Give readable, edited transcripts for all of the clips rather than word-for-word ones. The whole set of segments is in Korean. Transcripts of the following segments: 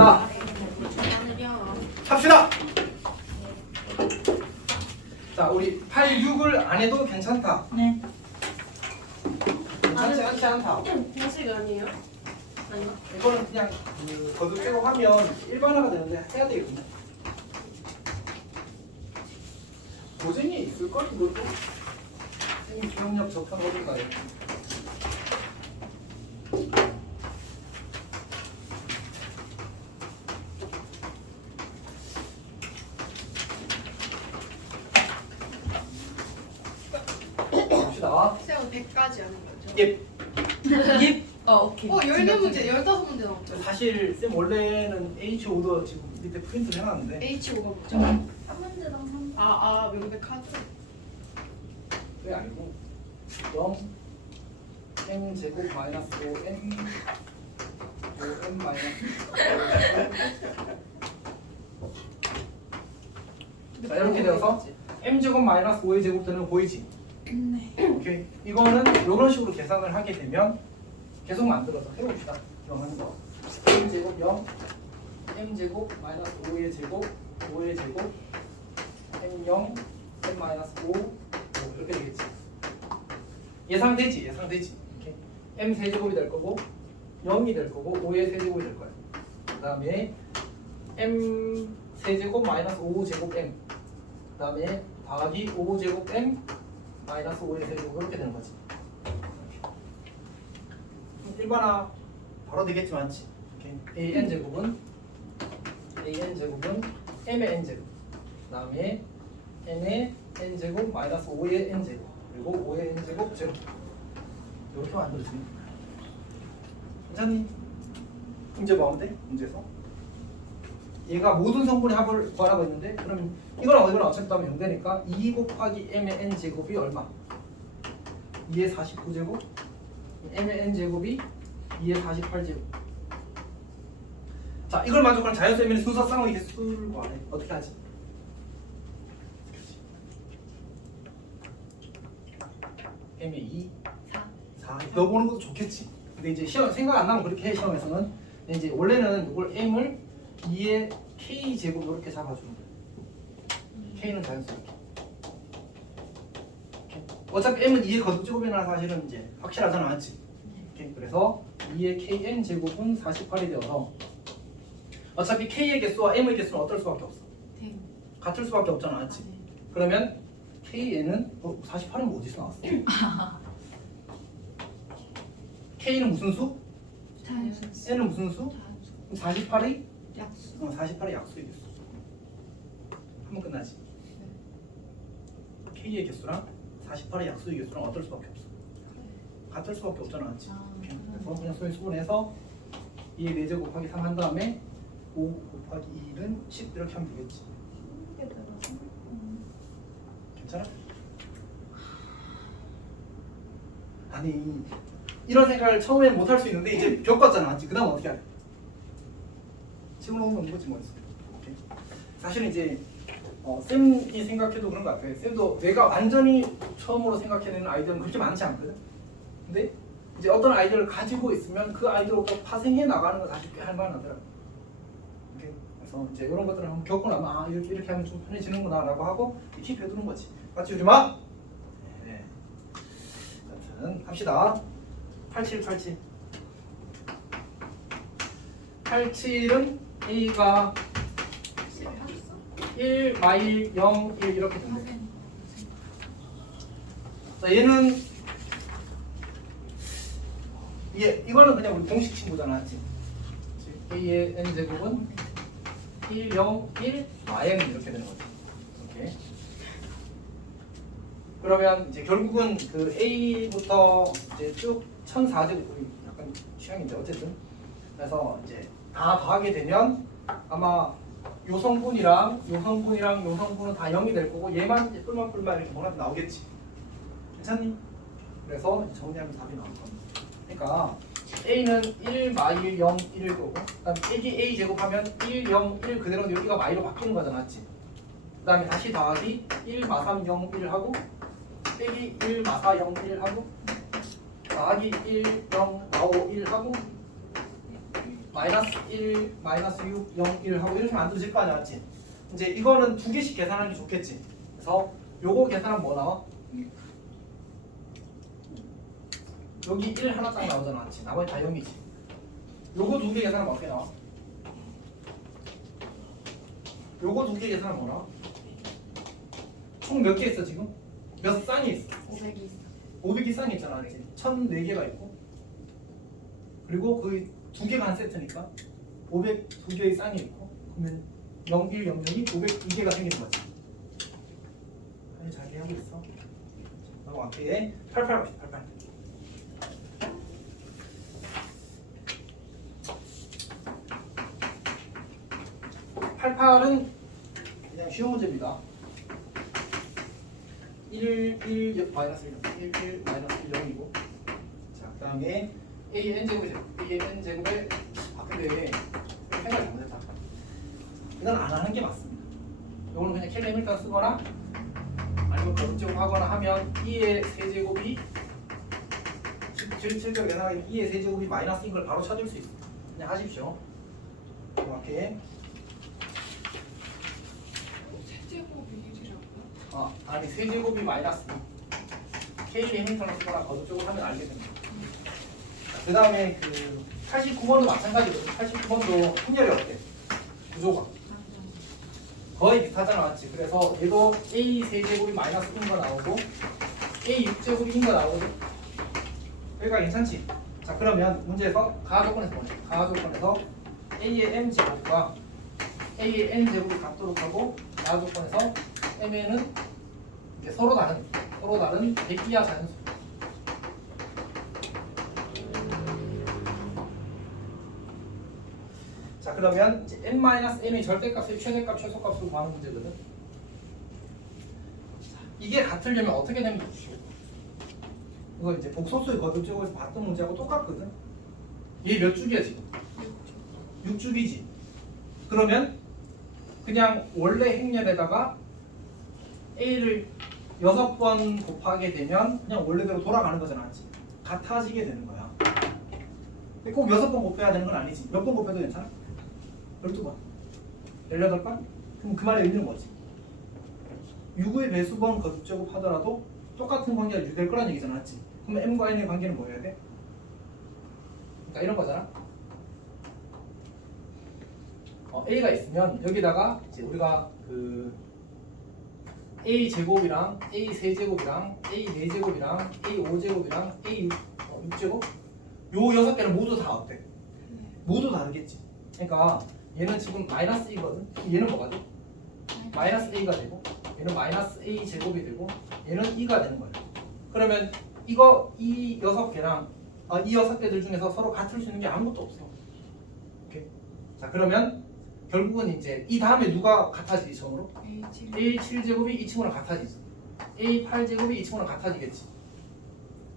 자, 합시다. 자, 우리 8, 6을 안 해도 괜찮다. 네. 괜찮지 않지 않다. 공식 아니에요? 아닌가? 이거는 그냥 거듭 빼고 하면 일반화가 되는데 해야 되거든요. 고생이 있을 걸 이것도. 선생님 기억력 접한 어딘가요? 봅시다. 쌤은 100까지 하는 거죠? 예. 오케이. 14문제, 15문제 나왔죠? 사실 쌤 원래는 H5도 지금 밑에 프린트를 해놨는데 H5가 뭐죠? 한 문제당 3. 명백 카드? 그게 아니고 0 n 제곱 마이너스 5n 5n 마이너스 자 이렇게 되어서 m 제곱 마이너스 5의 제곱 되는 거 보이지? 네. 오케이. 이거는 이런 식으로 계산을 하게 되면 계속 만들어서 해봅시다. 0은 거 m 제곱 0 m 제곱 마이너스 5의 제곱 5의 제곱 m 0 m 마이너스 5 이렇게 되겠지. 예상되지. 이렇게 m 세제곱이 될 거고 0이 될 거고 5의 세제곱이 될 거야. 그 다음에 m 세제곱 마이너스 5제곱 m 그 다음에 더하기 5제곱 m 마이너스 5의 세제곱 이렇게 되는 거지. 일반화 바로 되겠지만 an 제곱은 m의 n 제곱 그 다음에 n의 n 제곱 마이너스 5의 n 제곱 그리고 5의 n 제곱 제곱 이렇게 만들어집니다. 괜찮니? 문제 뭐 하면 돼? 문제에서 얘가 모든 성분의 합을 구하라고 했는데 그러면 이거랑 이거랑 어차피 하면 0되니까 2 곱하기 m의 n 제곱이 얼마? 2의 49제곱 m의 n 제곱이 2의 48제곱. 자 이걸 만족하는 자연수 순서 쌍의 개수를 구하래. 어떻게 하지? m의 2 4 넣어보는 것도 좋겠지. 근데 이제 시험 생각 안 나면 그렇게 해. 시험에서는 근데 이제 원래는 이걸 m을 2의 k 제곱 이렇게 잡아주는 거예요. k는 자연수 이렇게. 어차피 m은 2의 거듭제곱이나 사실은 이제 확실하잖아, 맞지? 오케이. 그래서 2의 kn 제곱은 48이 되어서 어차피 k의 개수와 m의 개수는 어떨 수밖에 없어. 같을 수밖에 없잖아, 맞지? 그러면 kn은 48은 뭐 어디서 나왔어? k는 무슨 수? n은 무슨 수? 48의 약수. 48의 약수의 개수. 한번 끝나지. k의 개수랑 48의 약수의 개수랑 어떨 수밖에 없어. 같을 수밖에 없잖아, 맞지? 그래서 그냥 소위 수분해서 2의 4제곱 곱하기 3 한 다음에 5 곱하기 1은 10 이렇게 하면 되겠지. 괜찮아? 아니 이런 생각을 처음에 못 할 수 있는데 이제 겪었잖아, 맞지? 그 다음 어떻게 하래? 집어넣으면 없는 거지 뭐. 오케이. 사실은 이제 쌤이 생각해도 그런 것 같아요. 쌤도 내가 완전히 처음으로 생각해내는 아이디어는 그렇게 많지 않거든. 근데 이제 어떤 아이디어를 가지고 있으면 그 아이디어로부터 파생해 나가는 건 사실 꽤 할만하더라. 오케이. 그래서 이제 이런 것들을 한번 겪고 나면 이렇게 하면 좀 편해지는구나라고 하고 킵해두는 거지. 맞지 우리마? 네. 하여튼 합시다. 87. 87은 A가 1, 마일, 0, 1 이렇게 된대. 자, 얘는 이거는 그냥 우리 공식 친구잖아, 맞지? A의 n 제곱은 1, 0, 1, 마이는 이렇게 되는 거지. 오케이. 그러면 이제 결국은 그 A부터 이제 쭉 1004제곱이 약간 취향인데 어쨌든 그래서 이제 다 더하게 되면 아마 요 성분이랑 요 성분은 다 0이 될 거고 얘만 이제 뿔만 이렇게 뭐라도 나오겠지. 괜찮니? 그래서 정리하면 답이 나올 겁니다. 그러니까 A는 1, 마일, 0, 1일 거고 그다음에 A 제곱하면 1, 0, 1 그대로 여기가 마일로 바뀌는 거잖아, 맞지? 그다음에 다시 더하기 1, 마 3, 0, 1 하고 빼기 1, 마 4, 0, 1 하고 더하기 1, 0, 마 5, 1 하고 마이너스 1, 마이너스 6, 0, 1 하고 이렇게 만들어질 거 아니야, 맞지? 이제 이거는 두 개씩 계산하는 게 좋겠지. 그래서 요거 계산하면 뭐 나와? 여기 1 하나 딱 나오잖아, 맞지? 나머지 다 0이지. 요거 두 개 계산하면 어떻게 나와? 요거 두 개 계산하면 뭐 나와? 총 몇 개 있어 지금? 몇 쌍이 있어? 500이 있어. 500개 쌍이 있잖아, 맞지? 1004개가 있고 그리고 그 두 개가 한 세트니까 502개의 쌍이 있고 그러면 0, 1, 0, 0이 502개가 생기는 거지. 아니 잘 이해하고 있어. 그리고 앞에 88 봅시다. 88. 88은 그냥 쉬운 문제입니다. 1, 1, 마이너스 1, 1, 1, 마이너스 1, 0이고 자, 그 다음에 a n 제곱이 a n 제곱에 근데 생각 잘못했다. 이건 안 하는 게 맞습니다. 이거는 그냥 켈레 일단 쓰거나 아니면 거듭제곱 하거나 하면 2의 세제곱이 실제로 계산하기 2의 세제곱이 마이너스인 걸 바로 찾을 수 있어요. 그냥 하십시오. 이렇게 세제곱이 1이라고요? 아니 세제곱이 마이너스 K의 행위선을 쓰거나 거듭제곱 하면 알게 됩니다. 그 다음에 그 89번도 마찬가지거든요. 89번도 행렬이 어때? 구조가 거의 비슷하잖아, 맞지? 그래서 얘도 A 세제곱이 마이너스 1인 거 나오고 A 6제곱인 거 나오거든. 여기가 괜찮지? 자 그러면 문제에서 가조건에서 보자. 가조건에서 A의 M 제곱과 A의 N 제곱이 같도록 하고 가조건에서 M에는 이제 서로 다른 백이하 자연수. 자 그러면 이제 n-n의 절대값의 최대값, 최소값으로 구하는 문제거든. 이게 같으려면 어떻게 되면 좋죠? 이거 이제 복소수의 거듭제곱에서 봤던 문제하고 똑같거든. 얘 몇 주기야 지금? 6주기지. 그러면 그냥 원래 행렬에다가 a를 6번 곱하게 되면 그냥 원래대로 돌아가는 거잖아, 맞지? 같아지게 되는 거야. 근데 꼭 6번 곱해야 되는 건 아니지. 몇 번 곱해도 괜찮아? 12번, 18번? 그럼 그 말의 의미는 뭐지? 6의 배수번 거듭제곱 하더라도 똑같은 관계가 유지될 거라는 얘기잖아, 맞지? 그럼 m과 n의 관계는 뭐여야 돼? 그러니까 이런 거잖아. a가 있으면 여기다가 이제 우리가 그 a 제곱이랑 a 세제곱이랑 a 4제곱이랑 a 5제곱이랑 a 6제곱 요 6개는 모두 다 어때? 모두 다르겠지. 그러니까 얘는 지금 마이너스 2거든. 얘는 뭐가 돼? 마이너스 a가 되고 얘는 마이너스 a 제곱이 되고 얘는 2가 되는 거예요. 그러면 이거 이 6개랑 이 6개들 중에서 서로 같을 수 있는 게 아무것도 없어. 오케이. 자 그러면 결국은 이제 이 다음에 누가 같아지지 처음으로? a 7제곱이 이 친구랑 같아지지. a 8제곱이 이 친구랑 같아지겠지.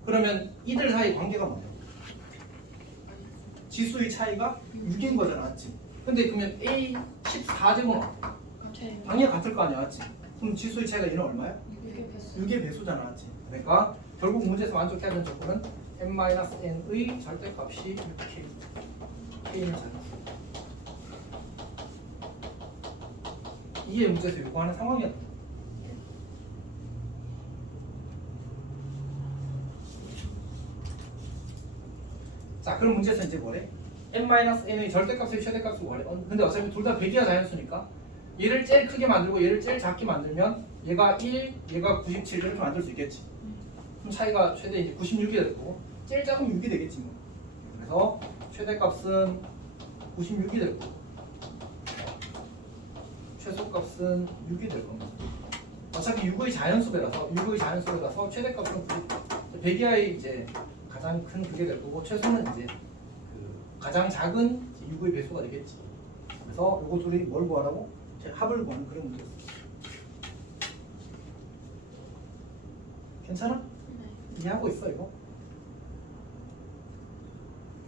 그러면 이들 사이 관계가 뭐냐? 지수의 차이가 6인 거잖아, 맞지? 근데 그러면 a 14제곱은 어때? 당연히 같을 거 아니야, 맞지? 그럼 지수의 차이가 얘는 얼마야? 6의 배수잖아, 맞지? 그러니까 결국 문제에서 만족해야 되는 조건은 m-n의 절대값이 6k k는 자연수. 이게 문제에서 요구하는 상황이야. 자 그럼 문제에서 이제 뭐래? n-n의 절대값의 최대값을 구하래. 근데 어차피 둘 다 백이야 자연수니까 얘를 제일 크게 만들고 얘를 제일 작게 만들면 얘가 1, 얘가 97 이렇게 만들 수 있겠지. 그럼 차이가 최대 이제 96이 될 거고 제일 작으면 6이 되겠지 뭐. 그래서 최대값은 96이 될 거고 최소값은 6이 될 겁니다. 어차피 6의 자연수배라서 최대값은 100이하의 이제 가장 큰 그게 될 거고 최소는 이제 그 가장 작은 6의 배수가 되겠지. 그래서 요거 둘이 뭘 구하라고? 합을 구하는 그런 문제였어. 괜찮아? 네. 이해하고 있어 이거?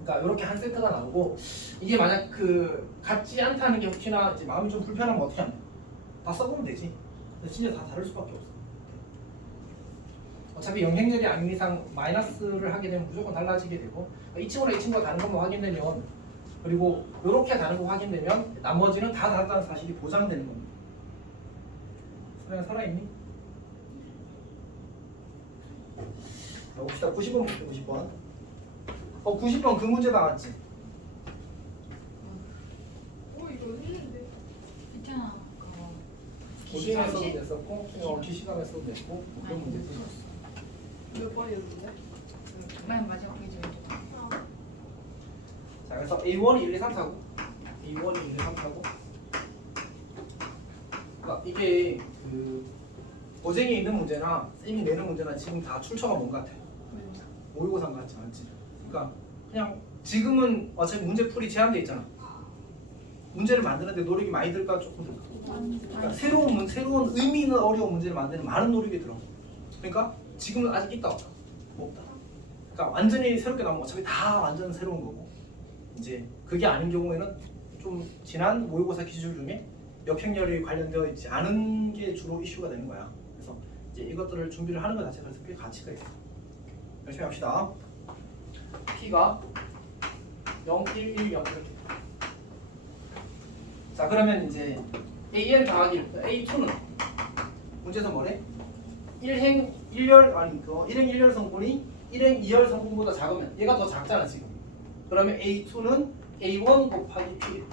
그러니까 이렇게 한 세트가 나오고 이게 만약 그 같지 않다는 게 혹시나 이제 마음이 좀 불편하면 어떻게 하면 다 써보면 되지. 근데 진짜 다 다를 수밖에 없어. 어차피 영행렬이 아닌 이상 마이너스를 하게 되면 무조건 달라지게 되고 이 친구랑 이 친구가 다른 것만 확인되면 그리고 이렇게 다른 거 확인되면 나머지는 다 다르다는 사실이 보장되는 겁니다. 소리가 살아있니? 자, 봅시다. 90번 볼게요. 90번. 90번 그 문제 나왔지? 이거 했는데. 있잖아. 고등에서도 냈었고, 기시감에서도 냈고, 그런 문제도 있었어. 몇 번이었는데? 맨 마지막 페이지에 자, 그래서 A1이 1, 2, 3, 4고, A1이 1, 2, 3, 4고. 그러니까 이게 그 고쟁이에 있는 문제나 쌤이 내는 문제나 지금 다 출처가 뭔 것 같아? 모의고사 같지 않지? 그러니까 그냥 지금은 어차피 문제풀이 제한돼 있잖아. 문제를 만드는데 노력이 많이 들까 조금 들까? 그러니까 새로운 의미 있는 어려운 문제를 만드는 많은 노력이 들어. 그러니까 지금은 아직 있다 없다? 없다. 그러니까 완전히 새롭게 나오면 어차피 다 완전 새로운 거고, 이제 그게 아닌 경우에는 좀 지난 모의고사 기출 중에 역행열이 관련되어 있지 않은 게 주로 이슈가 되는 거야. 그래서 이제 이것들을 준비를 하는 것 자체가 꽤 가치가 있어. 열심히 합시다. P가 0, 1, 1, 0 이렇게. 자, 그러면 이제 AN 더하기 A2는 문제에서 뭐래? 1행 1열 성분이 1행 2열 성분보다 작으면 얘가 더 작잖아 지금. 그러면 A2는 A1 곱하기 P.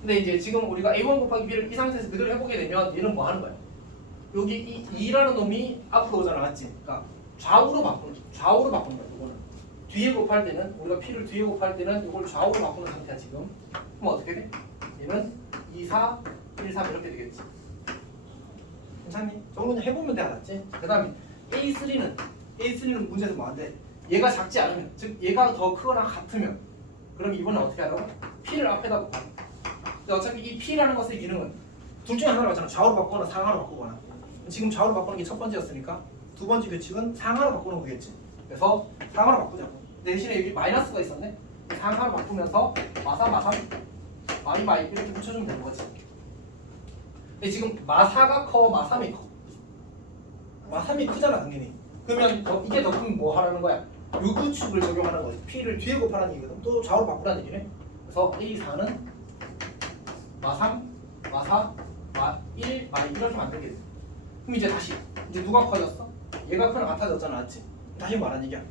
근데 이제 지금 우리가 A1 곱하기 B를 이 상태에서 그대로 해보게 되면 얘는 뭐 하는 거야? 여기 이 2라는 놈이 앞으로 오잖아, 맞지? 그러니까 좌우로 바꾸는 거야. 이거는 뒤에 곱할 때는 우리가 P를 뒤에 곱할 때는 이걸 좌우로 바꾸는 상태야 지금. 그럼 어떻게 돼? 얘는 2, 4, 1, 3 이렇게 되겠지. 괜찮니? 저거는 해보면 돼, 알았지? 그 다음에 A3는 문제에서 뭐한데? 얘가 작지 않으면, 즉 얘가 더 크거나 같으면, 그럼 이번엔 어떻게 하라고? P를 앞에다 곱하. 근데 어차피 이 P라는 것의 기능은 둘 중에 하나를 맞잖아. 좌우로 바꾸거나 상하로 바꾸거나. 지금 좌우로 바꾸는 게 첫 번째였으니까 두 번째 규칙은 상하로 바꾸는 거겠지. 그래서 상하로 바꾸자고. 대신에 여기 마이너스가 있었네. 상하로 바꾸면서 마이 이렇게 붙여주면 되는 거지. 근데 지금 마4가 커, 마3이 커. 마3이 크잖아 당연히. 그러면 이게 더 크면 뭐 하라는 거야? 요 규칙을 적용하는 거지. P를 뒤에 곱하라는 얘기거든. 또 좌우로 바꾸라는 얘기네. 그래서 A4는 마3, 마4, 마1, 마2 이렇게 만들게 돼. 그럼 이제 다시 이제 누가 커졌어? 얘가 크나 같아졌잖아, 맞지? 다시 말하는 얘기야.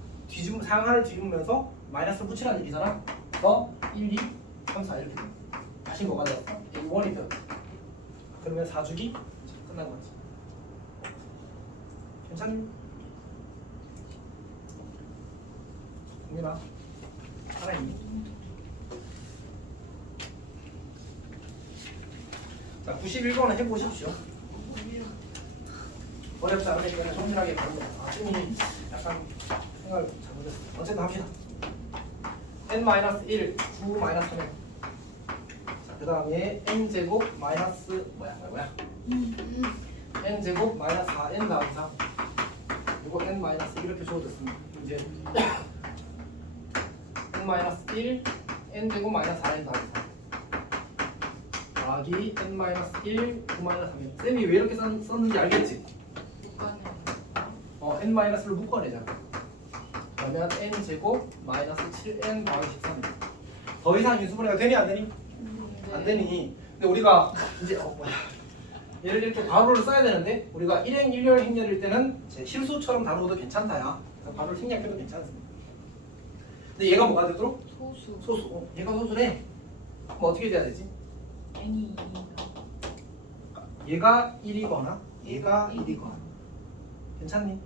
상하를 뒤집으면서 마이너스를 붙이라는 얘기잖아. 그래서 1, 2, 3, 4 이렇게 돼. 다시 뭐가 되었어? A1이 되었어. 그러면 4주기 끝난 거지. 괜찮니? 국민아 살아있니? 자, 91번을 해보십시오. 어렵지 않으니까 정밀하게 가는 거야. 쌤이 약간 생각을 잘못했어. 어쨌든 합시다. n-1, 9-3에 자, 그 다음에 n제곱 마이너스 n제곱 마이너스 4n 더하기 3 이거 n 마이너스 이렇게 주어졌습니다. 이제 n-1 n제곱 마이너스 4n 더하기 3 더하기 n-1 9-3n. 쌤이 왜 이렇게 썼는지 알겠지? n-를 묶어내자. 그러면 n제곱 마이너스 7n 더하기 13. 더 이상 인수분해가 되니 안 되니? 안 되니. 근데 우리가 이제 얘를 이렇게 괄호를 써야 되는데 우리가 1행 1열 행렬일 때는 실수처럼 다루어도 괜찮다야. 괄호를 생략해도 괜찮습니다. 근데 얘가 뭐가 되도록? 소수. 얘가 소수래. 그럼 어떻게 돼야 되지? N이 얘가 1이거나 얘가 1이거나. 괜찮니?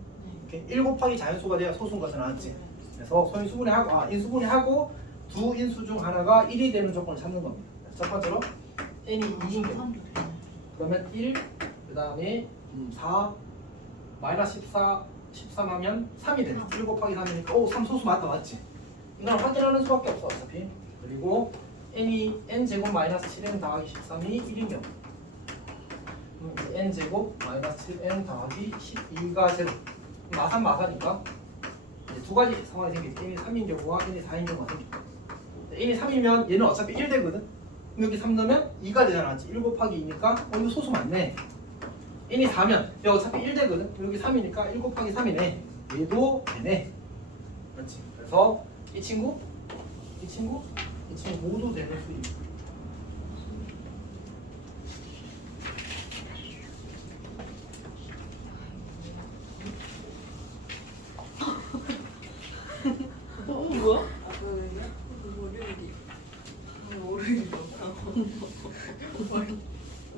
이렇게 1 곱하기 자연수가 돼야 소수인 것은 알았지? 그래서 소인수분해하고 인수분해하고 두 인수 중 하나가 1이 되는 조건을 찾는 겁니다. 첫 번째로 n이 2인 경우 그러면 1, 그 다음에 4, 마이너스 14, 13 하면 3이 되네. 1 곱하기 3이니까 3 소수 맞다, 맞지? 이건 확인하는 수밖에 없어 어차피. 그리고 n제곱 마이너스 7n 더하기 13이 1인 경우 n제곱 마이너스 7n 더하기 12가 0. 마산이니까 이제 두 가지 상황이 생기지. n이 3인 경우와 n이 4인 경우가 생깁니다. n이 3이면 얘는 어차피 1 되거든. 그럼 여기 3 넣으면 2가 되잖아. 1 곱하기 2니까 이거 소수 맞네. n이 4면 여기 어차피 1 되거든. 여기 3이니까 1 곱하기 3이네. 얘도 되네. 그렇지. 그래서 이 친구 이 친구 모두 되는 수입. 뭐야?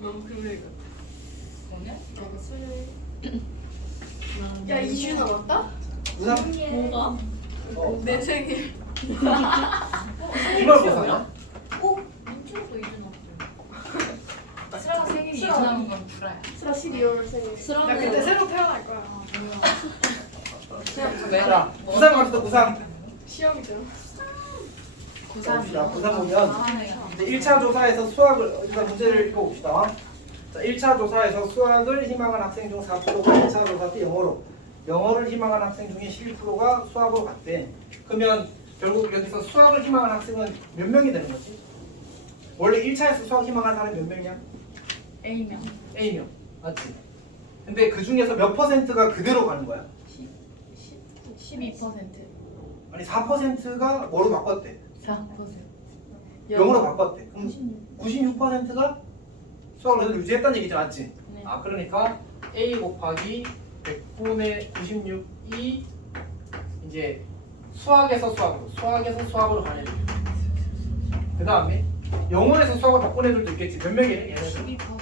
너무 금요일 같아. 오늘? 내가 수요일. 야 2주 남았다? 우상 뭐가? 내 생일. 이걸 보상이야? 민준도 이준 없어요. 슬아가 생일이 슬아. 이준 남은 건 불아야. 수라 12월 생일. 수라는- 나 그때 새로 태어날 거야. 아 뭐야? 자, 부상 갑시다. 부상. 시험이잖아. 봅시다. 부상 보면 아, 이제 1차 조사에서 수학을 일단 문제를 읽어봅시다. 자, 1차 조사에서 수학을 희망한 학생 중 4%가 2차 조사 때 영어를 희망한 학생 중에 12%가 수학으로 갔대. 그러면 결국 여기서 수학을 희망한 학생은 몇 명이 되는 거지? 원래 1차에서 수학 희망한 사람이 몇 명이야? A명. A명. 맞지? 근데 그 중에서 몇 퍼센트가 그대로 가는 거야? 12%. 아니 4%가 뭐로 바꿨대? 4%. 영어로 바꿨대. 그럼 96%가 수학을 그대로 유지했다는 얘기지 맞지? 네. 아 그러니까 A 곱하기 100분의 96이 이제 수학에서 수학으로 가는 애들. 그 다음에 영어에서 수학을 바꾼 애들도 있겠지. 몇 명이래? 얘네들 12%.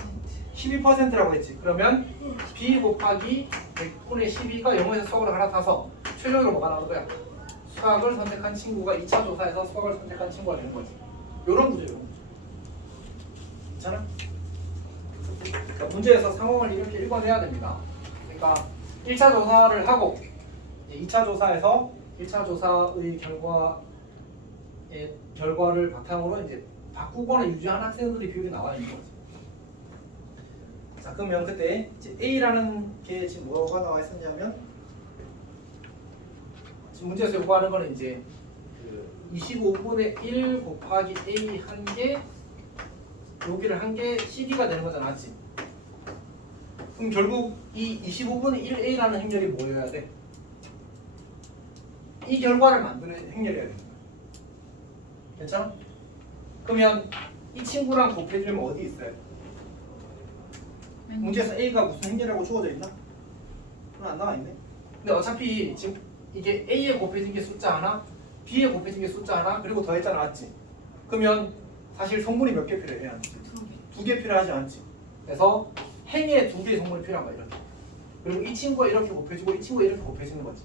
12%라고 했지. 그러면 B 곱하기 100분의 12가 영어에서 수학으로 갈아타서 최종적으로 뭐가 나오는 거야? 수학을 선택한 친구가 2차 조사에서 수학을 선택한 친구가 되는 거지. 요런 구조, 요런 구조. 괜찮아? 그러니까 문제에서 상황을 이렇게 읽어내야 됩니다. 그러니까 1차 조사를 하고 2차 조사에서 1차 조사의 결과를 바탕으로 이제 바꾸거나 유지한 학생들의 비율이 나와 있는 거지. 자, 그러면 그때 이제 A라는 게 지금 뭐가 나와 있었냐면 지금 문제에서 요구하는 거는 이제 그 25분의 1 곱하기 A 한 개 여기를 한 개 CD가 되는 거잖아, 맞지? 그럼 결국 이 25분의 1A라는 행렬이 뭐여야 돼? 이 결과를 만드는 행렬이어야 되는 거야. 괜찮아? 그러면 이 친구랑 곱해주면 어디 있어요? 문제에서 A가 무슨 행렬이라고 주어져 있나? 그건 안 나와 있네. 근데 어차피 지금 이게 A에 곱해진 게 숫자 하나, B에 곱해진 게 숫자 하나, 그리고 더했잖아, 맞지? 그러면 사실 성분이 몇 개 필요해? 두 개 필요하지 않지? 그래서 행에 두 개의 성분이 필요한 거야, 이렇게. 그리고 이 친구가 이렇게 곱해지고 이 친구가 이렇게 곱해지는 거지.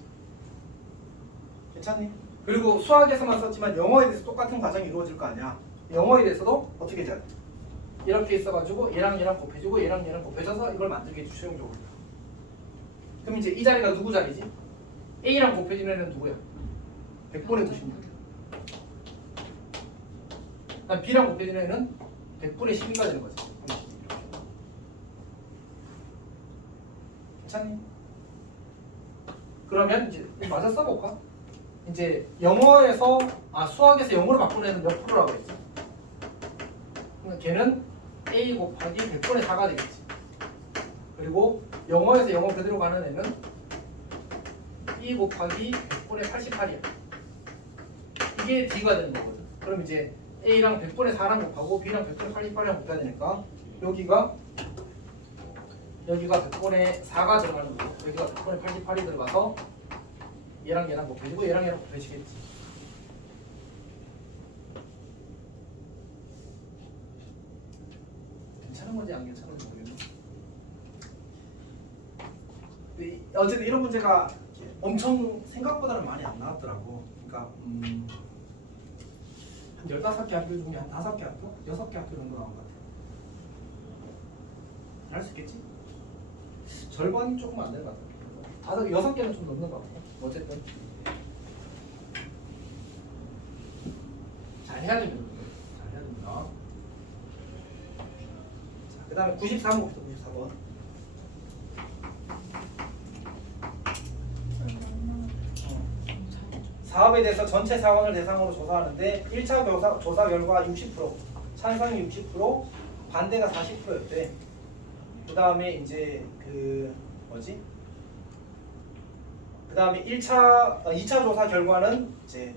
괜찮니? 그리고 수학에서만 썼지만 영어에 대해서 똑같은 과정이 이루어질 거 아니야. 영어에 대해서도 어떻게 해야 돼? 이렇게 있어가지고 얘랑 얘랑 곱해지고 얘랑 얘랑 곱해져서 이걸 만들겠지, 최종적으로. 그럼 이제 이 자리가 누구 자리지? A랑 곱해지는 애는 누구야? 100분의 96. 그다음 B랑 곱해지는 애는 100분의 12가 되는 거지. 괜찮니? 그러면 이제 맞아 써볼까? 이제 영어에서 수학에서 영어로 바꾸는 애는 몇 프로라고 했지? 그러면 걔는 A 곱하기 100분의 4가 되겠지. 그리고 영어에서 영어 그대로 가는 애는 B 곱하기 100분의 88이야. 이게 D가 되는 거거든. 그럼 이제 A랑 100분의 4랑 곱하고 B랑 100분의 88이랑 곱해야 되니까 여기가 100분의 4가 들어가는 거고 여기가 100분의 88이 들어가서 얘랑 얘랑 곱해지고 얘랑 얘랑 곱해지겠지. 괜찮은 건지 안 괜찮은지 모르겠네. 근데 어쨌든 이런 문제가 엄청 생각보다는 많이 안 나왔더라고. 그러니까 한 15개 학교 중에 한 5개 학교? 6개 학교 정도 나온 것 같아. 할 수 있겠지? 절반이 조금 안 되는 것 같아. 6개는 좀 넘는 것 같아. 어쨌든 잘 해야 됩니다. 잘 해야 됩니다. 자, 그 다음에 93번 봅시다. 94번. 사업에 대해서 전체 사원을 대상으로 조사하는데 1차 조사 결과 60%, 찬성이 60%, 반대가 40%였대. 그 다음에 이제 그 다음에 2차 조사 결과는 이제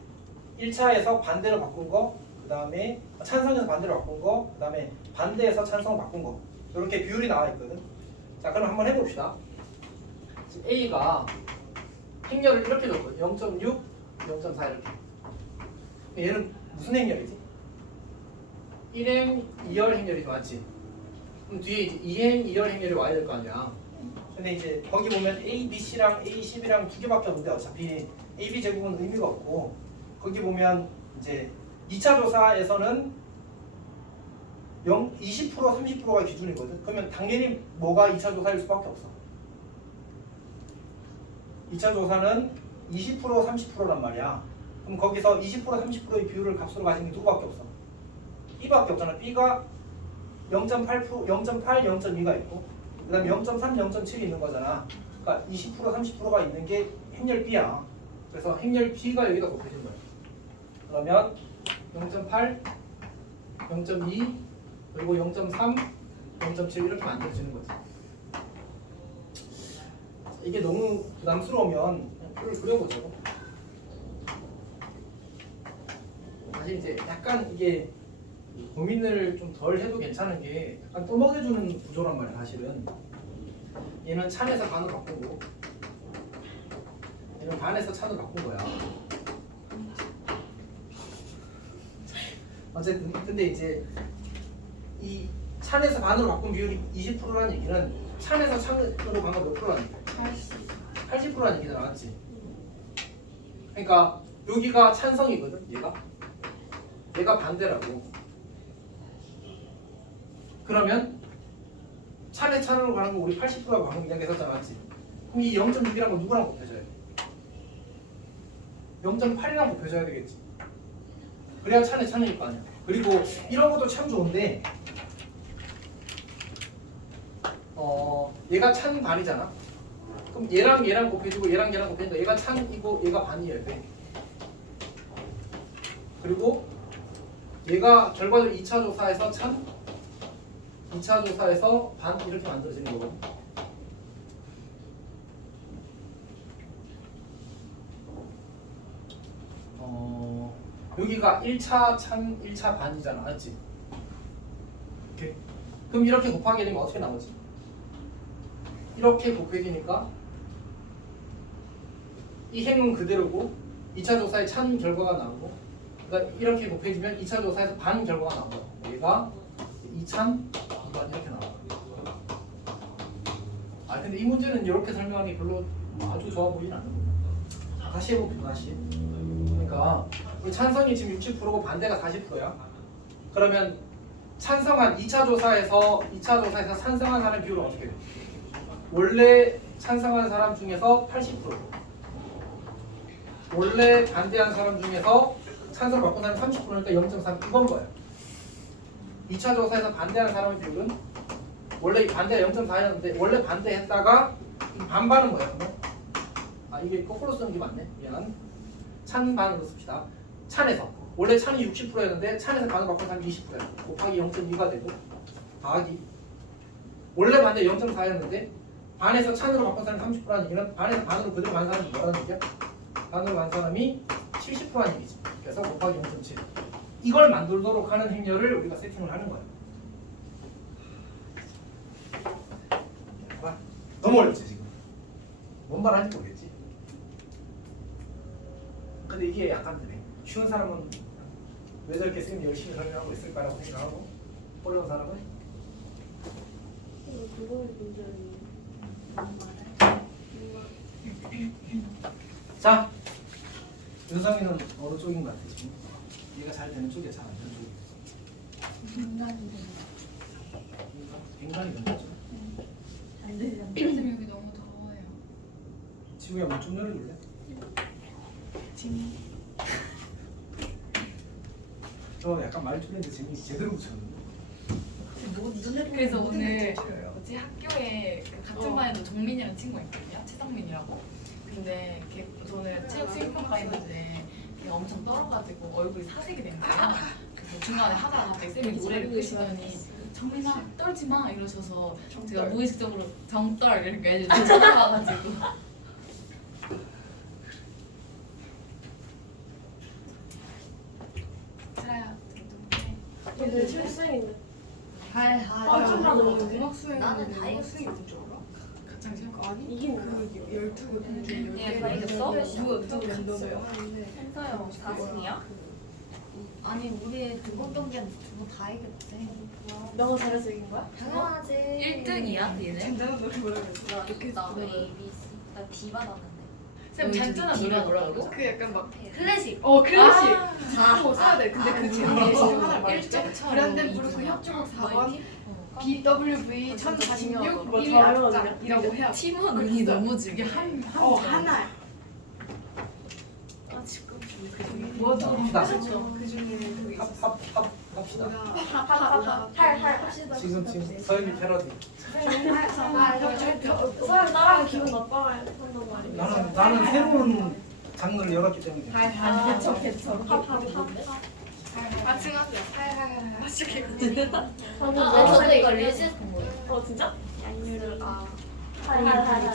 1차에서 반대로 바꾼 거, 그 다음에 찬성에서 반대로 바꾼 거, 그 다음에 반대에서 찬성을 바꾼 거. 이렇게 비율이 나와 있거든. 자, 그럼 한번 해봅시다. 지금 A가 행렬을 이렇게 줬거든. 0.6, 0.4 이렇게. 얘는 무슨 행렬이지? 1행 2열 행렬이지, 맞지? 그럼 뒤에 이제 2행 2열 행렬이 와야 될 거 아니야. 근데 이제 거기 보면 A, B, C랑 A, 10이랑 두 개밖에 없는데 어차피 A, B 제곱은 의미가 없고 거기 보면 이제 2차 조사에서는 20%, 30%가 기준이거든. 그러면 당연히 뭐가 2차 조사일 수밖에 없어. 2차 조사는 20%, 30%란 말이야. 그럼 거기서 20%, 30%의 비율을 값으로 가진 게 누구밖에 없어? B밖에 없잖아. B가 0.8%, 0.8, 0.2가 있고 그 다음에 0.3, 0.7이 있는 거잖아. 그러니까 20%, 30%가 있는 게 행렬 B야. 그래서 행렬 B가 여기다 곱해진 거야. 그러면 0.8, 0.2 그리고 0.3, 0.7 이렇게 만들어지는 거지. 이게 너무 부담스러우면 그냥 그려보자고. 사실 이제 약간 이게 고민을 좀 덜 해도 괜찮은 게 약간 떠먹여주는 구조란 말이야. 사실은 얘는 찬에서 반으로 바꾸고 얘는 반에서 찬으로 바꾼 거야. 어쨌든 근데 이제 이 찬에서 반으로 바꾼 비율이 20%라는 얘기는 찬에서 찬으로 바꾼 몇 프로라는 얘기야? 80%라는 얘기잖아, 맞지? 그러니까 여기가 찬성이거든, 얘가 반대라고. 그러면 찬에 찬으로 가는 거 우리 80%라고 방금 이야기했었잖아, 맞지? 그럼 이 0.6이란 거 누구랑 곱해줘야 돼? 0.8이랑 곱해줘야 되겠지. 그래야 찬에 찬일 거 아니야. 그리고 이런 것도 참 좋은데 얘가 찬 반이잖아. 그럼 얘랑 곱해주고 얘랑 곱해주니까 얘가 찬이고 얘가 반이어야 돼. 그리고 얘가 결과적으로 2차 조사에서 찬, 2차 조사에서 반 이렇게 만들어지는 거거든. 여기가 1차 찬, 1차 반이잖아, 맞지? 오케이. 그럼 이렇게 곱하게 되면 어떻게 나오지? 이렇게 곱해지니까 이 행은 그대로고 2차 조사에 찬 결과가 나오고 그러니까 이렇게 곱해지면 2차 조사에서 반 결과가 나온 거야. 얘가 2찬, 2반 이렇게 나와. 아 근데 이 문제는 이렇게 설명하기 별로 아주 좋아 보이진 않는 거야. 다시 해볼게요. 다시. 그러니까 우리 찬성이 지금 60%고 반대가 40%야. 그러면 찬성한 2차 조사에서 찬성한 사람 비율은 어떻게 돼? 원래 찬성한 사람 중에서 80%. 원래 반대한 사람 중에서 찬성 바꾼 사람 30%니까 0.3 이건 거야. 2차 조사에서 반대하는 사람의 비율은 원래 반대가 0.4였는데 원래 반대했다가 반반은 뭐야? 그러면? 아 이게 거꾸로 쓰는 게 맞네. 미안. 찬반으로 씁시다. 찬에서 원래 찬이 60%였는데 찬에서 반을 바꾼 사람이 20%야. 곱하기 0.2가 되고 더하기 원래 반대 0.4였는데 반에서 찬으로 바꾼 사람이 30%라는 얘기는 반에서 반으로 그대로 간 사람이 뭐라는 얘기야? 반으로 간 사람이 70%라는 얘기지. 그래서 곱하기 0.7 이걸 만들도록 하는 행렬을 우리가 세팅을 하는 거야. 봐. 너무 어렵지 지금. 뭔 말하는지 모르겠지. 근데 이게 약간 그래. 쉬운 사람은 왜 저렇게 쌤이 열심히 설명하고 있을까라고 생각하고 어려운 사람은 그거의 문제는 자 윤성이는 어느 쪽인 것 같아 지금? 얘가 잘 되는 쪽이야 잘 안 되는 쪽이야? 인간이 되는 거죠? 안 되잖아. 선생님 여기 너무 더워요. 지우야 문좀 열어줄래? 저 약간 말투인데 재미 제대로 붙였는데 그래서 오늘 뭐지 학교에 그 같은 반에도 정민이라는 친구가 있거든요. 최정민이라고. 근데 걔 저는 체육 수행평가 했는데 걔가 엄청 떨어가지고 얼굴이 사색이 된 거예요. 그래서 중간에 하다가 갑자기 쌤이 노래를 끄시더니 정민아 떨지 마 이러셔서 제가 무의식적으로 정떨 이렇게 애들 쳐다봐가지고 근데 실수인데. 음악 수행. 나는 다 음악 했어. 수행이 뭔지 알아? 가장 싫어. 아니 이긴 그 12개 공주 얘 10개. 다 이겼어? 누구 랜덤이야? 행사요 4승이야? 아니 우리 두번 경기한 두번 다 이겼대. 너가 잘해서 이긴 거야? 당연하지. 1등이야 얘네? 잔잔한 노래 뭐라 그랬어? 나 A, B, C. 나 D 받았는데. 쌤 잔잔한 노래 뭐라고? 그 약간 막 클래식. 클래식. 아, 그거 써야 돼. 근데 그 제목이 아, 지금 하나 말해줄게. 일정차로 브랜덴부르크 협주곡 4번 BWV 1046 뭐 1위 더 악장이라고 해야 돼. 팀원이 너무 지게 하나. 아 지금 뭐죠? 합시다. 그 중에 그 합시다. 합시다. 지금 서윤이 패러디. 서울 따라하면 기분 나빠요. 나는 새로운 장르를 열었기 때문에. 같이 하자. 저도 이거 리즈 본 거예요. 진짜?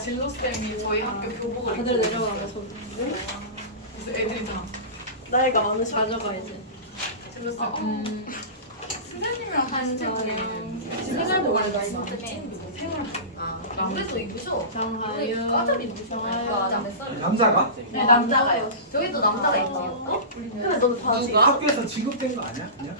진로 쌤이 저희 학교 교복을 입고 다들 내려가서 그래서 애들이 다 나이가 많으시 가져가야지. 진로 쌤. 선생님이랑 한 친구는 생활도 원래 나이 많아. 아 그래서 입으셔. 정하유. 과자리 입으셔. 몇 살? 남자가? 네 남자가요. 저희도 남자가 있지. 근데 너는 바지. 학교에서 지급된 거 아니야? 그냥?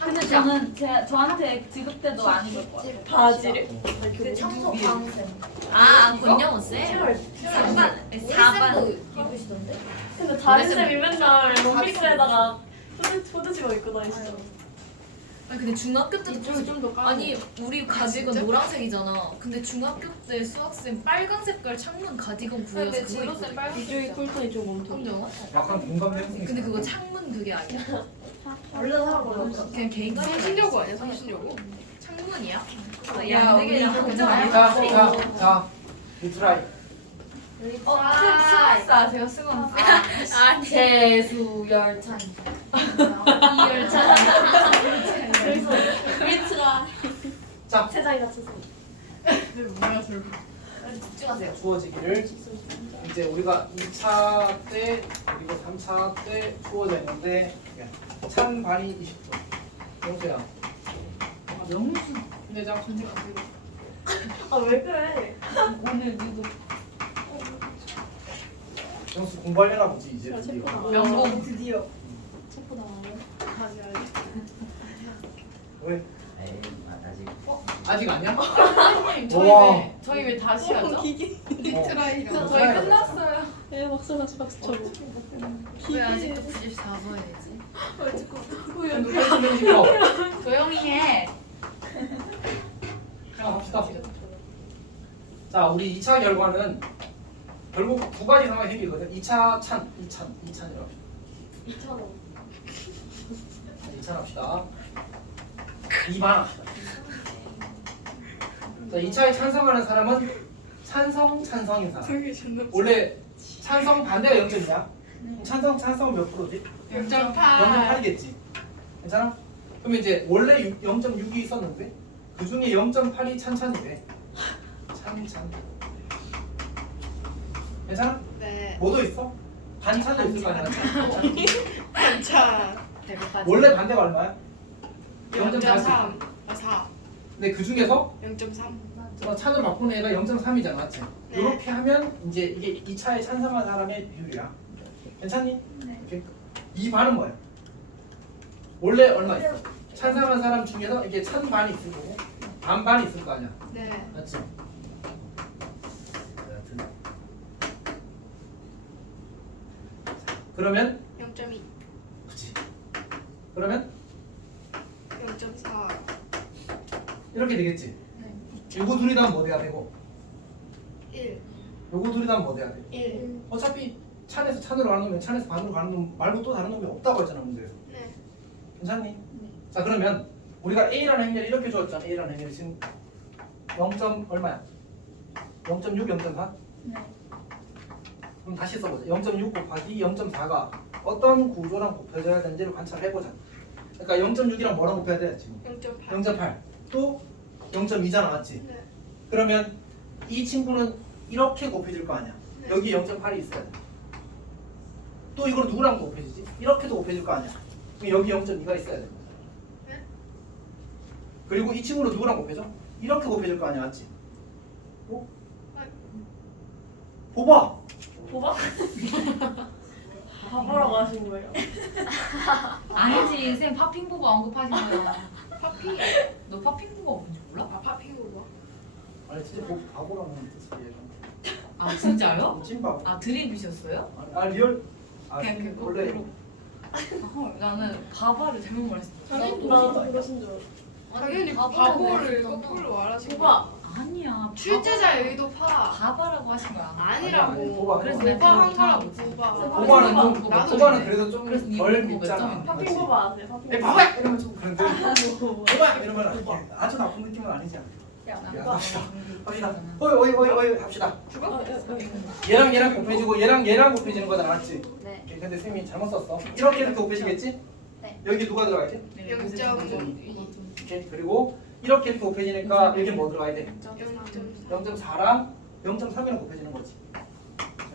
근데 저는 저한테 지급 때도 안 입을 거예요. 바지를. 그 청소 방쌤. 아 권영호 쌤? 4반 입으시던데? 근데 다른 쌤이 맨날 원피스에다가 후드티만 입고 다니시잖아. 아니 근데 중학교 때도 좀더 아니 우리 가디건 노란색이잖아. 근데 중학교 때 수학생 빨간 색깔 창문 가디건 구해서 근데 그거 진로 입고 쌤 빨간 이쪽이 쿨톤이 좀 웜톤. 성정아? 약간 공감되는. 근데 그거 창문 그게 아니야? 원래 하고 그냥 개인 성신여고 아니야? 성신여고? 창문이야? 야, 우리 자, 리트라이. 수학사 아세요? 수학사. 아니 재수열찬 이열찬 그래서 리트가 자, 세상이 갇혀서. 집중하세요. 주어지기를 이제 우리가 2차 때 그리고 3차 때 주어져 있는데 찬반이 20분. 영수야. 명수. 근데 나 전체 가지고 왜 그래? 오늘 누구 영수 공부하려나 보지 이제 체포 드디어. 나와요. 명공. 드디어 체포 나와요. 다시 알지. 왜? 아직 아직 아니야? 선생님 우와. 저희 왜 다시 하죠? 기기. 리트라이가. 저희 끝났어요. 박수 박수 쳐고. 왜 아직도 94번 해야지? 조용히 해. 자, 합시다. 자, 우리 2차 결과는 결국 두 가지 상황이 생기거든. 2차 찬이라고. 2,000원. 2찬 합시다. 2반 합시다. 자, 2차에 찬성하는 사람은 찬성인 사람. 원래 찬성 반대가 0점이야. 찬성은 몇 프로지? 0.8. 0.8이겠지. 괜찮아? 그럼 이제 원래 0.6이 있었는데 그 중에 0.8이 찬이래. 찬. 괜찮아? 네. 뭐도 있어? 반찬도 있을 거 아니야. 반찬. 원래 반대가 얼마야? 0.4. 4. 근데 그 중에서 0.3. 찬으로 바꾸는 애가 0.3이잖아, 맞지? 네. 이렇게 하면 이제 이게 2차에 찬성한 사람의 비율이야. 괜찮니? 이렇게. 이 반은 뭐야? 원래 얼마 있어? 찬성한 사람 중에서 이게 찬반이 있을 거고 반반이 있을 거 아니야, 네. 맞지? 그러면 0.2. 그치? 그러면 0.4. 이렇게 되겠지? 요거 둘이 다 뭐 돼야 되고 1. 요거 둘이 다 뭐 돼야 돼? 1. 어차피 찬에서 찬으로 가는 놈이 찬에서 반으로 가는 놈 말고 또 다른 놈이 없다고 했잖아 문제에서. 네. 괜찮니? 자 그러면 우리가 A라는 행렬이 이렇게 줬잖아. A라는 행렬이 지금 0. 얼마야? 0.6, 0.4? 네. 그럼 다시 써보자. 0.6 곱하기 0.4가 어떤 구조랑 곱해져야 되는지를 관찰해보자. 그러니까 0.6이랑 뭐랑 곱해야 돼 지금? 0.8. 0.8. 또 0.2잖아, 맞지? 네. 그러면 이 친구는 이렇게 곱해질 거 아니야. 네. 여기 0.8이 있어야 돼. 또 이걸 누구랑 곱해지지? 이렇게도 곱해질 거 아니야. 그럼 여기 0.2가 있어야 돼. 네? 그리고 이 친구는 누구랑 곱해져? 이렇게 곱해질 거 아니야, 맞지? 어? 봐봐. 보바? 바보라고 하신 거예요? 아니지 쌤 파핑보고 언급하신 거야. 파피. 너 파핑보고 뭔지 몰라? 아 파핑으로. 아니 진짜 바보라는 뜻이에요. 아 진짜요? 찐바보. 아 드립이셨어요? 아 리얼. 아 그냥 그거 원래 아, 헐, 나는 바바를 잘못 말했어. 나도 그러신 줄 당연히 바보라고 바보를 했잖아. 거꾸로 말하신 보바. 거. 아니야. 출제자 의도 파. 바바라고 하신 거야. 아니라고. 보바. 그래서 그래서 내가 보바 한 거라고 못하라고 보바. 보바는 좀 나도 보바는 그래. 그래도 좀 그래서 덜 이거 밉잖아. 몇 점이야? 파핑 보바 아세요? 파핑 에 보바. 봐봐 이러면 좀 그런데 봐봐 이러면 이게 아주 나쁜 느낌은 아니지 않아? 야, 야, 오빠. 합시다. 어이 합시다. 얘랑 곱해지고 얘랑 곱해지는 거잖아, 맞지? 네. 오케이, 근데 쌤이 잘못 썼어. 이렇게 곱해지겠지? 네. 여기 누가 들어가야지? 네, 영점. 오케이. 그리고 이렇게 곱해지니까 여기 뭐 들어가야 돼? 0.4랑 0.3이랑 곱해지는 거지.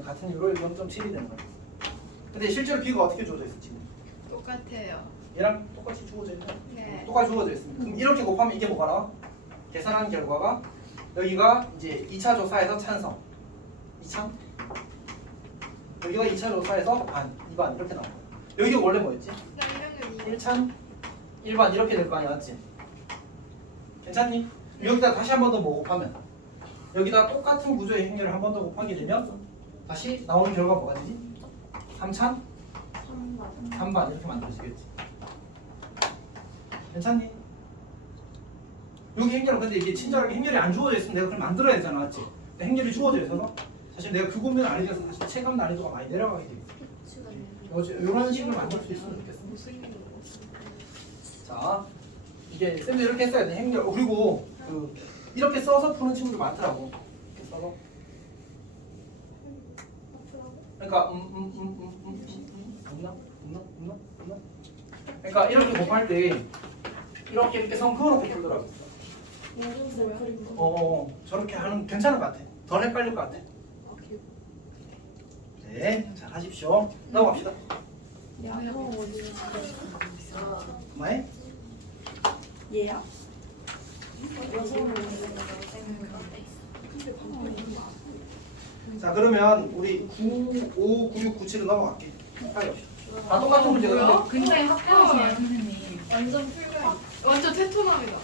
같은 이유로 0.7이 되는 거야. 근데 실제로 비가 어떻게 주어져 있어 지금? 똑같아요. 얘랑 똑같이 주어져 있네. 네. 똑같이 주어져 있습니다. 그럼 이렇게 곱하면 이게 뭐가 나와? 계산한 결과가 여기가 이제 2차 조사에서 찬성 2찬 여기가 2차 조사에서 반 2반 이렇게 나온 거야. 여기가 원래 뭐였지? 쌍명은 1찬 1반 이렇게 될 거 아니야, 맞지? 괜찮니? 여기다 다시 한 번 더 뭐 곱하면 여기다 똑같은 구조의 행렬을 한 번 더 곱하게 되면 다시 나오는 결과가 뭐가 되지? 3찬 3반 이렇게 만들어지겠지. 괜찮니? 여기 행렬은 근데 이게 친절하게 행렬이 안 주어져 있으면 내가 그걸 만들어야 되잖아, 맞지? 근데 행렬이 주어져 있어서 사실 내가 그 고민을 안 해줘서 사실 체감 난이도가 많이 내려가게 돼. 이런 식으로 만들 수 있으면 좋겠어. 자, 이게 쌤도 이렇게 했어야 돼. 행렬. 그리고 그 이렇게 써서 푸는 친구들 많더라고. 이렇게 써서. 그러니까 없나? 그러니까 이렇게 곱할 때 이렇게 선 그어놓고 풀더라고. 저렇게 하는 괜찮은 것 같아. 덜 헷갈릴 것 같아. 네, 잘 하십시오. 넘어갑시다. 뭐해? 얘야? 자, 그러면 우리 9, 5, 9, 6, 9, 7로 넘어갈게. 빨리 갑시다. 다 똑같은 문제거든요. 굉장히 학교시네요 선생님. 완전 풀가. 완전 테토남이다.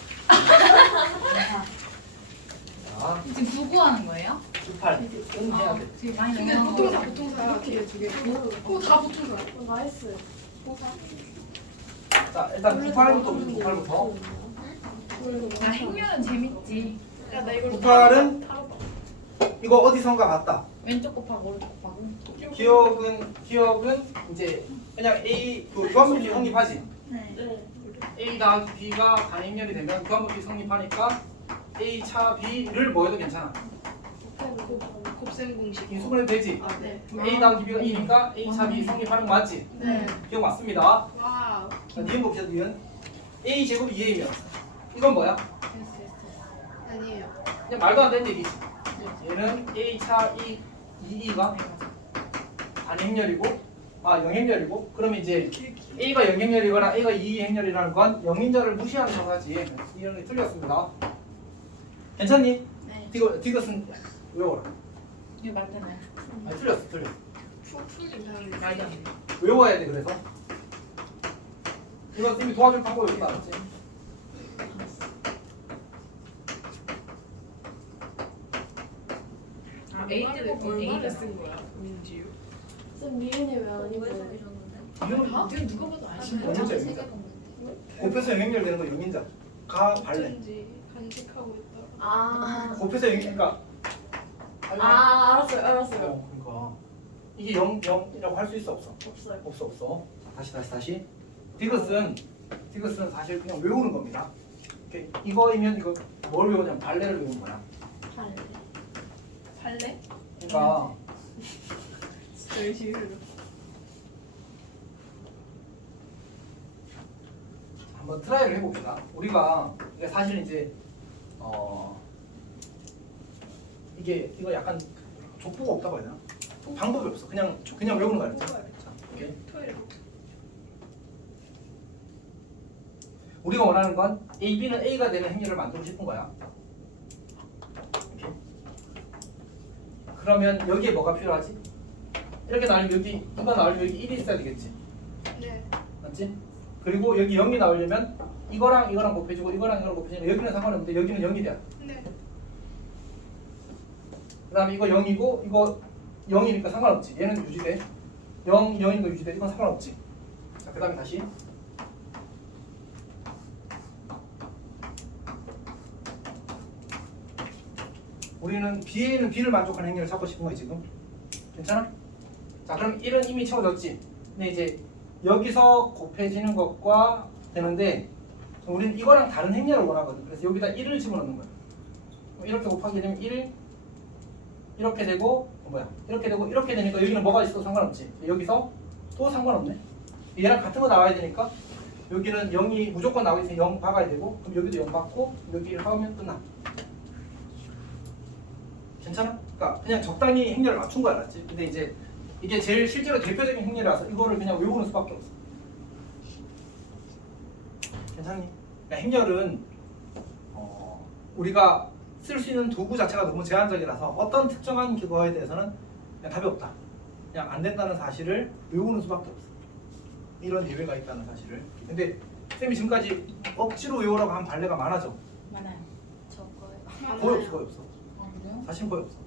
자, 지금 구구하는 거예요? 98. 은 해야 돼. 지금 많이 근데 넘어간 보통사야 뒤에 두 개. 다 보통사야. 나이스. 자, 일단 98부터 보자. 98부터. 아 행렬은 재밌지. 야, 나 이걸 98은 이거 어디선가 같다. 왼쪽 곱하고 오른쪽 곱하고. 기억은 이제 그냥 A 그 교환법칙 성립하지. 네. A 더하기 B가 단행렬이 되면 교환법칙 성립하니까 A 차 B를 뭐 해도 괜찮아. 곱셈 공식. 인수분해 되지. 아, 네. 그럼 A 더하기 B가 2니까 A 차 B 성립하는 거 맞지? 네. 기억 맞습니다. 와우. 자, 니은 봅시다. 니은 A 제곱 2A면 이건 뭐야? 아니에요. 그냥 말도 안 되는 얘기지. 얘는 A 차 2가 단행렬이고 영행렬이고 그러면 이제 A가 영행렬이거나 A가 2행렬이라는 건 영인자를 무시하는 거지. 이런 게 틀렸습니다. 괜찮니? 네. 디귿은 외워라. 이거 맞잖아요. 아니 틀렸어. 풀긴 다른데. 말도 안 돼. 외워야 돼. 그래서 이건 쌤이 도와줄 방법이 없다. 알았지? 아 A 제곱 얼마를 A가 쓴 거야? 민지유. 쌤 미은이 왜 아니고? 이건 이건 누가 봐도 아시는 거죠? 영인자. 곱해서 영행렬 되는 거 영인자. 가 발레. 어쩐지 간직하고 있다가. 아. 곱해서 그러니까 아 알았어요. 그러니까 이게 0이라고 할 수 있어 없어? 없어요. 없어. 다시. 디귿은 사실 그냥 외우는 겁니다. 오케이. 이거이면 이거 뭘 외우냐면 발레를 외우는 거야. 발레? 그러니까 진짜 열심히 해요. 한번 트라이를 해봅시다. 우리가 이게 사실 이제 이거 약간 족보가 없다고 해야 되나? 방법이 없어. 그냥 외우는 거야. 자, 오케이. 토요일. 우리가 원하는 건 A, B는 A가 되는 행렬을 만들고 싶은 거야. 이렇게. 그러면 여기에 뭐가 필요하지? 이렇게 나오면 여기 이거 나오려면 여기 1이 있어야 되겠지. 네. 맞지? 그리고 여기 0이 나오려면 이거랑 이거랑 곱해주고 이거랑 이거랑 곱해주면 여기는 상관없는데 여기는 0이 돼야. 네. 그 다음에 이거 0이고 이거 0이니까 상관없지. 얘는 유지돼. 0, 0인 거 유지돼. 이건 상관없지. 자, 그 다음에 다시 우리는 B에는 B를 만족하는 행렬을 찾고 싶은 거야 지금. 괜찮아? 자, 그럼 1은 이미 채워졌지. 근데 이제 여기서 곱해지는 것과 되는데 우리는 이거랑 다른 행렬을 원하거든. 그래서 여기다 1을 집어넣는 거야. 이렇게 곱하게 되면 1 이렇게 되고 이렇게 되고 이렇게 되니까 여기는 뭐가 있어도 상관없지. 여기서 또 상관없네. 얘랑 같은 거 나와야 되니까 여기는 0이 무조건 나와 있으니 0 박아야 되고 그럼 여기도 0 박고 여기 1 박으면 끝나. 괜찮아? 그러니까 그냥 적당히 행렬을 맞춘 거야, 알았지? 근데 이제 이게 제일 실제로 대표적인 행렬이라서 이거를 그냥 외우는 수밖에 없어. 괜찮니? 그러니까 행렬은 우리가 쓸 수 있는 도구 자체가 너무 제한적이라서 어떤 특정한 그거에 대해서는 그냥 답이 없다. 그냥 안 된다는 사실을 외우는 수밖에 없어. 이런 예외가 있다는 사실을. 근데 쌤이 지금까지 억지로 외우라고 한 발레가 많아져. 많아요. 거의 없어, 거의 없어. 아 그래요? 사실 거의 없어.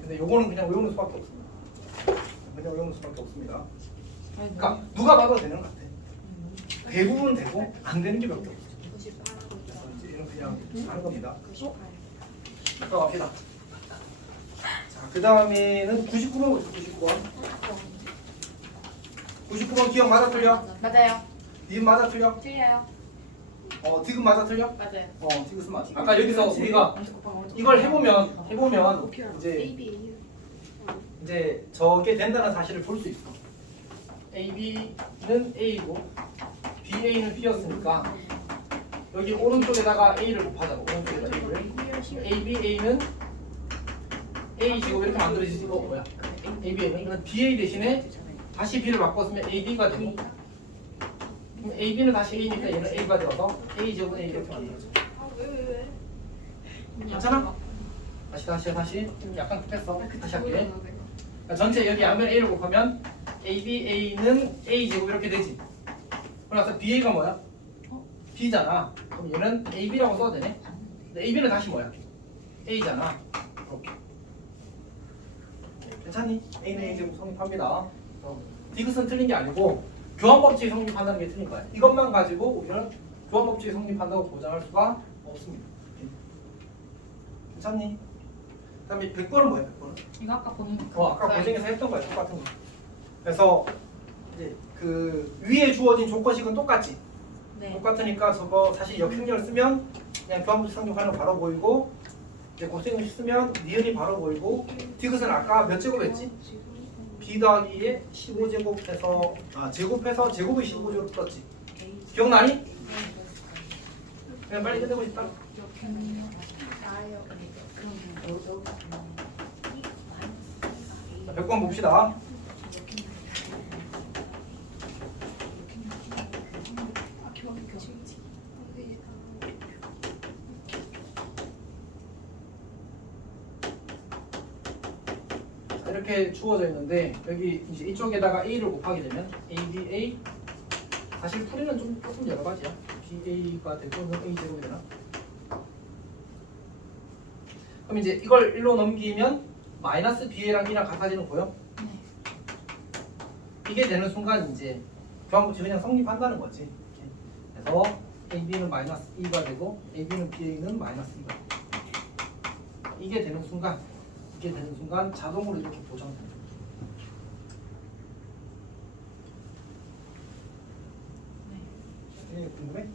근데 요거는 그냥 외우는 수밖에 없습니다. 그냥 외우는 수밖에 없습니다. 그러니까 누가 봐도 되는 것 같아. 대부분 되고 안 되는 게 몇 개 없어. 그래서 이제 이런 그냥 하는 겁니다. 갑시다. 자, 그 다음에는 99번 99번 기억 맞아 틀려? 맞아요. 니은 맞아 틀려? 틀려요. 디귿 맞아 틀려? 맞아요. 디귿은 맞지. 아까 여기서 우리가 이걸 해보면 이제 저게 된다는 사실을 볼 수 있어. AB는 A고 BA는 B였으니까 여기 오른쪽에다가 A를 곱하자고. 오른쪽에다가 A를. ABA는 A 지금 이렇게 만들어지지. 이거 뭐야? ABA는 그럼 BA 대신에 다시 B를 바꿨으면 AB가 되고 그럼 AB는 다시 A니까 얘는 A가 되어서 A 제곱은 A 이렇게 만들어져. 왜? 괜찮아? 다시 약간 급했어. 다시 할게. 그러니까 전체 여기 양변 A를 곱하면 ABA는 A 제곱 이렇게 되지. 그래서 BA가 뭐야? B잖아. 그럼 얘는 AB라고 써도 되네. 근데 AB는 다시 뭐야? A잖아. 이렇게. 괜찮니? A는 A 제곱 성립합니다. 디귿은 틀린 게 아니고 교환법칙이 성립한다는 게 틀린 거야. 이것만 가지고 우리는 교환법칙이 성립한다고 보장할 수가 없습니다. 괜찮니? 그다음에 100번은 뭐야? 100번은? 이거 아까 보는 거. 아까 고생해서 했던 거야. 똑같은 거. 그래서 이제 그 위에 주어진 조건식은 똑같지. 네. 똑같으니까 저거 사실 역행렬 쓰면 그냥 교환법칙 성립하는 거 바로 보이고 이제 고생을 쓰면 니은이 바로 보이고 디귿은 아까 몇 제곱했지? B 더하기에 15제곱해서 제곱해서 제곱이 15제곱 썼지. 기억나니? 그냥 빨리 끝내고 싶다. 100번 봅시다. 이렇게 주어져 있는데 여기 이제 이쪽에다가 A를 곱하게 되면 ABA 사실 풀이는 조금 여러 가지야. BA가 되고 A 제곱이 되나? 그럼 이제 이걸 1로 넘기면 마이너스 BA랑 B랑 같아지는 거요. 이게 되는 순간 이제 교환법칙 그냥 성립한다는 거지. 이렇게. 그래서 AB는 마이너스 2가 되고 AB는 BA는 마이너스 2가 되고 이게 되는 순간 자동으로 이렇게 보정됩니다. 네. 궁금해?